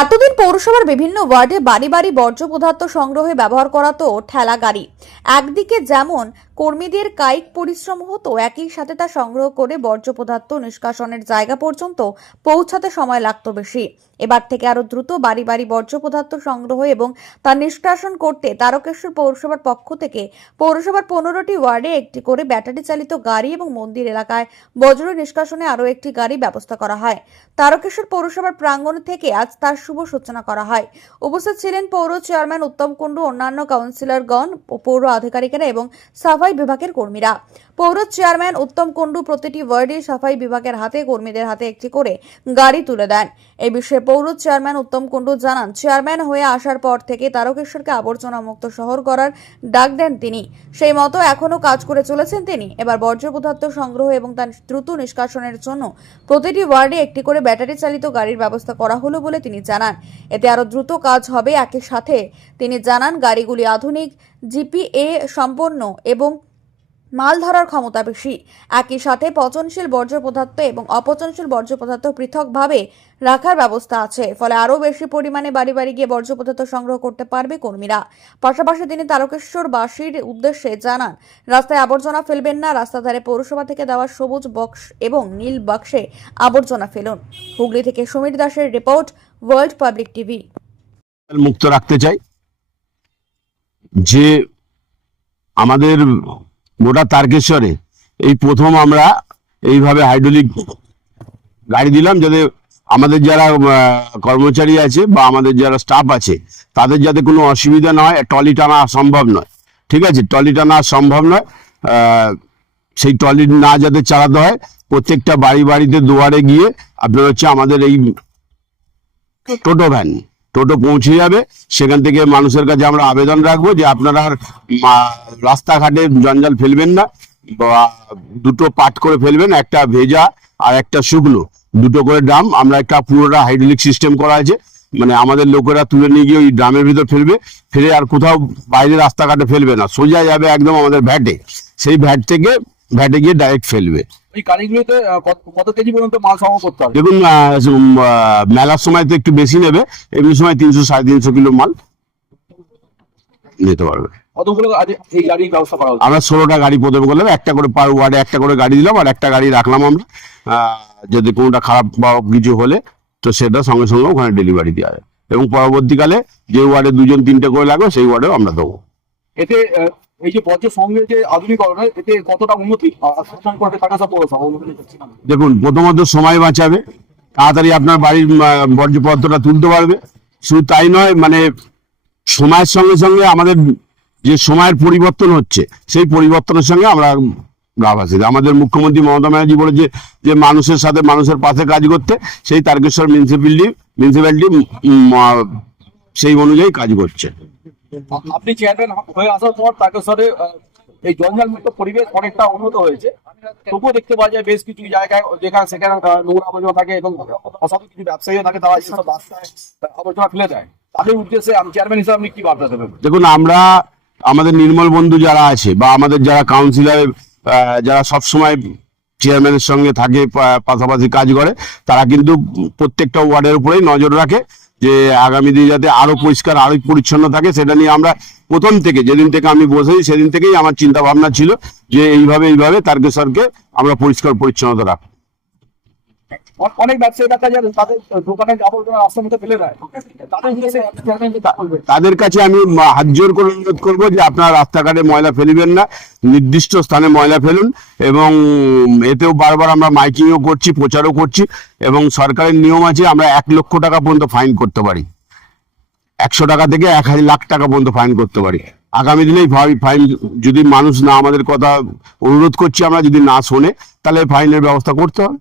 এতদিন পৌরসভার বিভিন্ন ওয়ার্ডে বাড়ি বাড়ি বর্জ্য পদার্থ সংগ্রহে ব্যবহার করা তো ঠেলা গাড়ি। একদিকে যেমন কর্মীদের কায়িক পরিশ্রম হতো, একই সাথে তা সংগ্রহ করে বর্জ্য পদার্থ নিষ্কাশনের জায়গা পর্যন্ত পৌঁছাতে সময় লাগতো বেশি। এবার থেকে আরো দ্রুত বাড়ি বাড়ি বর্জ্য পদার্থ সংগ্রহ এবং তা নিষ্কাশন করতে তারকেশ্বর পৌরসভার পক্ষ থেকে পৌরসভার 15টি ওয়ার্ডে একটি করে ব্যাটারি চালিত গাড়ি এবং মন্দির এলাকায় বর্জ্য নিষ্কাশনে আরো একটি গাড়ি ব্যবস্থা করা হয়। তারকেশ্বর পৌরসভার প্রাঙ্গণ থেকে আজ তার শুভ সূচনা করা হয়। উপস্থিত ছিলেন পৌর চেয়ারম্যান উত্তম কুণ্ডু, অন্যান্য কাউন্সিলরগণ ও পৌর আধিকারিকেরা এবং সাফাই বিভাগের কর্মীরা। পৌর চেয়ারম্যান উত্তম কুণ্ডু প্রতিটি ওয়ার্ডে সাফাই বিভাগের হাতে কর্মীদের হাতে একটি করে গাড়ি তুলে দেন। এই বিষয়ে পৌর চেয়ারম্যান উত্তম কুণ্ডু জানান, চেয়ারম্যান হয়ে আসার পর থেকে তারকেশ্বরকে আবর্জনা মুক্ত শহর করার ডাক দেন তিনি। সেই মতো এখনো কাজ করে চলেছেন তিনি। এবার বর্জ্য পদার্থ সংগ্রহ এবং তার দ্রুত নিষ্কাশনের জন্য প্রতিটি ওয়ার্ডে একটি করে ব্যাটারি চালিত গাড়ির ব্যবস্থা করা হলো বলে তিনি জানান। এতে আরো দ্রুত কাজ হবে। একই সাথে তিনি জানান, গাড়িগুলি আধুনিক জিপিএ সম্পন্ন এবং মাল ধরার ক্ষমতা বেশি। একই সাথে পচনশীল বর্জ্য পদার্থ এবং অপচনশীল বর্জ্য পদার্থ পৃথকভাবে রাখার ব্যবস্থা আছে। ফলে আরও বেশি পরিমাণে বাড়ি বাড়ি গিয়ে বর্জ্য পদার্থ সংগ্রহ করতে পারবে কর্মীরা। পাশাপাশি তিনি তারকেশ্বরবাসীর উদ্দেশ্যে জানান, রাস্তায় আবর্জনা ফেলবেন না। রাস্তা ধারে পৌরসভা থেকে দেওয়া সবুজ বক্স এবং নীল বাক্সে আবর্জনা ফেলুন। হুগলি থেকে সমীর দাসের রিপোর্ট, ওয়ার্ল্ড পাবলিক টিভি। মুক্ত রাখতে চাই যে আমাদের গোটা তারকেশ্বরে এই প্রথম আমরা এইভাবে হাইড্রোলিক গাড়ি দিলাম, যাতে আমাদের যারা কর্মচারী আছে বা আমাদের যারা স্টাফ আছে তাদের যাতে কোনো অসুবিধা না হয়। ট্রলি টানা সম্ভব নয়, ঠিক আছে, ট্রলি টানা সম্ভব নয়। সেই ট্রলি না যাতে চালাতে হয়, প্রত্যেকটা বাড়ি বাড়িতে দুয়ারে গিয়ে আপনার হচ্ছে আমাদের এই টোটো পৌঁছে যাবে। সেখান থেকে মানুষের কাছে আমরা আবেদন রাখবো যে আপনারা রাস্তাঘাটে জঞ্জাল ফেলবেন না, বা দুটো পার্ট করে ফেলবেন, একটা ভেজা আর একটা শুকনো, দুটো করে ড্রাম। আমরা একটা পুরোটা হাইড্রোলিক সিস্টেম করা আছে, মানে আমাদের লোকেরা তুলে নিয়ে গিয়ে ওই ড্রামের ভিতর ফেলবে, ফেলে আর কোথাও বাইরে রাস্তাঘাটে ফেলবে না, সোজা যাবে একদম আমাদের ভ্যাটে। সেই ভ্যাটে গিয়ে ডাইরেক্ট ফেলবে। এই গাড়িগুলোতে কত কেজি পর্যন্ত মাল সংগ্রহ করতে হবে? দেখুন, মেলার সময় তো একটু বেশি নেবে, এমনি সময় 300-350 কিলো মাল নিতে পারবে। কতগুলো এই গাড়ির ব্যবস্থা করা হবে? আমরা 16টা গাড়ি প্রথমে করলাম, একটা করে পার ওয়ার্ডে একটা করে গাড়ি দিলাম, আর একটা গাড়ি রাখলাম আমরা, যদি কোনোটা খারাপ বা কিছু হলে তো সেটা সঙ্গে সঙ্গে ওখানে ডেলিভারি দেওয়া যায়। এবং পরবর্তীকালে যে ওয়ার্ডে 2-3টে করে লাগবে সেই ওয়ার্ডেও আমরা দেবো। এতে এই যে বর্জ্য সংগ্রহের যে আধুনিকরণ, এতে কতটা উন্নতি দেখুন, প্রথমত সময় বাঁচাবে, তাড়াতাড়ি আপনার বাড়ির বর্জ্য পদার্থটা তুলতে পারবে। শুধু তাই নয়, মানে সময়ের সঙ্গে সঙ্গে আমাদের যে সময়ের পরিবর্তন হচ্ছে, সেই পরিবর্তনের সঙ্গে আমরা গাভাসী। আমাদের মুখ্যমন্ত্রী মমতা ব্যানার্জি বলেছে যে মানুষের সাথে মানুষের পাশে কাজ করতে, সেই তারকেশ্বর মিউনিসিপ্যালিটি সেই অনুযায়ী কাজ করছে। আপনি চেয়ারম্যান হয়ে আসার পর তারকেশ্বরে এই জঞ্জাল মুক্ত পরিবেশ অনেকটা উন্নত হয়েছে, তবুও দেখতে পাওয়া যায় বেশ কিছু জায়গায় যেখানে সেখানে নোংরা আবর্জনা থাকে এবং অসাধু কিছু ব্যবসায়ী থাকে, তারা এইসব রাস্তায় আবর্জনা ফেলে দেয়। তাদের উদ্দেশ্যে চেয়ারম্যান হিসেবে আপনি কি বার্তা দেবেন? দেখুন, আমরা আমাদের নির্মল বন্ধু যারা আছে বা আমাদের যারা কাউন্সিলর যারা সবসময় চেয়ারম্যানের সঙ্গে থাকে, পাশাপাশি কাজ করে, তারা কিন্তু প্রত্যেকটা ওয়ার্ডের উপরেই নজর রাখে যে আগামী দিনে যাতে আরো পরিষ্কার আরো পরিচ্ছন্ন থাকে। সেটা নিয়ে আমরা প্রথম থেকে, যেদিন থেকে আমি বসেছি সেদিন থেকেই আমার চিন্তা ভাবনা ছিল যে এইভাবে তারকেশ্বরকে আমরা পরিষ্কার পরিচ্ছন্নতা রাখবো। অনেক ব্যবসায়ী দেখা যায় তাদের দোকানের আবর্জনা রাস্তার মধ্যে ফেলে দেয়, তাদের কাছে আমি হাত জোর করে অনুরোধ করবো যে আপনারা রাস্তাঘাটে ময়লা ফেলবেন না, নির্দিষ্ট স্থানে ময়লা ফেলুন। এবং এতেও বারবার আমরা মাইকিংও করছি, প্রচারও করছি, এবং সরকারের নিয়ম আছে আমরা 1 লক্ষ টাকা পর্যন্ত ফাইন করতে পারি, 100 টাকা থেকে 1 লাখ টাকা পর্যন্ত ফাইন করতে পারি। আগামী দিনে ফাইন যদি মানুষ না, আমাদের কথা অনুরোধ করছি আমরা, যদি না শোনে তাহলে ফাইনের ব্যবস্থা করতে হবে।